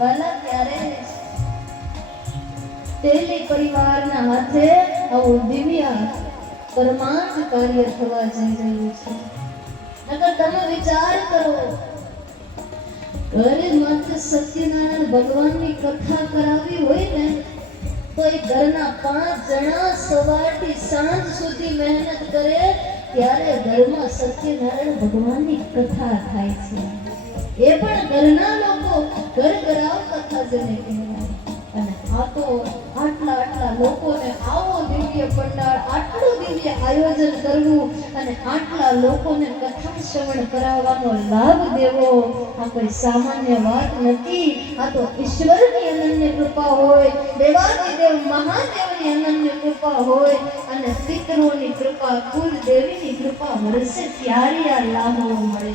વાલા ત્યારે તેલી પરિવારના હાથે આવું દિવ્ય પરમાંત કાર્ય થવા જઈ રહ્યું છે. અગર તમે વિચાર કરો, ઘરે માત્ર સત્યનારાયણ ભગવાનની કથા કરાવી હોય ને, તો એ ઘરના પાંચ જણા સવારથી સાંજ સુધી મહેનત કરે, ત્યારે ઘરમાં સત્યનારાયણ ભગવાનની કથા થાય છે. એ પણ ઘરના અને આ તો આટલા આટલા લોકોને આવો દિવ્ય પંડાળ, આટલું દિવ્ય આયોજન કરવું અને આટલા લોકોને કથા શ્રવણ કરાવવાનો લાભ દેવો, આ કોઈ સામાન્ય વાત નથી. આ તો ઈશ્વરની અનન્ય કૃપા હોય, દેવાદિદેવ મહાદેવની અનન્ય કૃપા હોય, અને પિતૃની કૃપા કુલ દેવીની કૃપા વરસે ત્યારે આ લાભો મળે?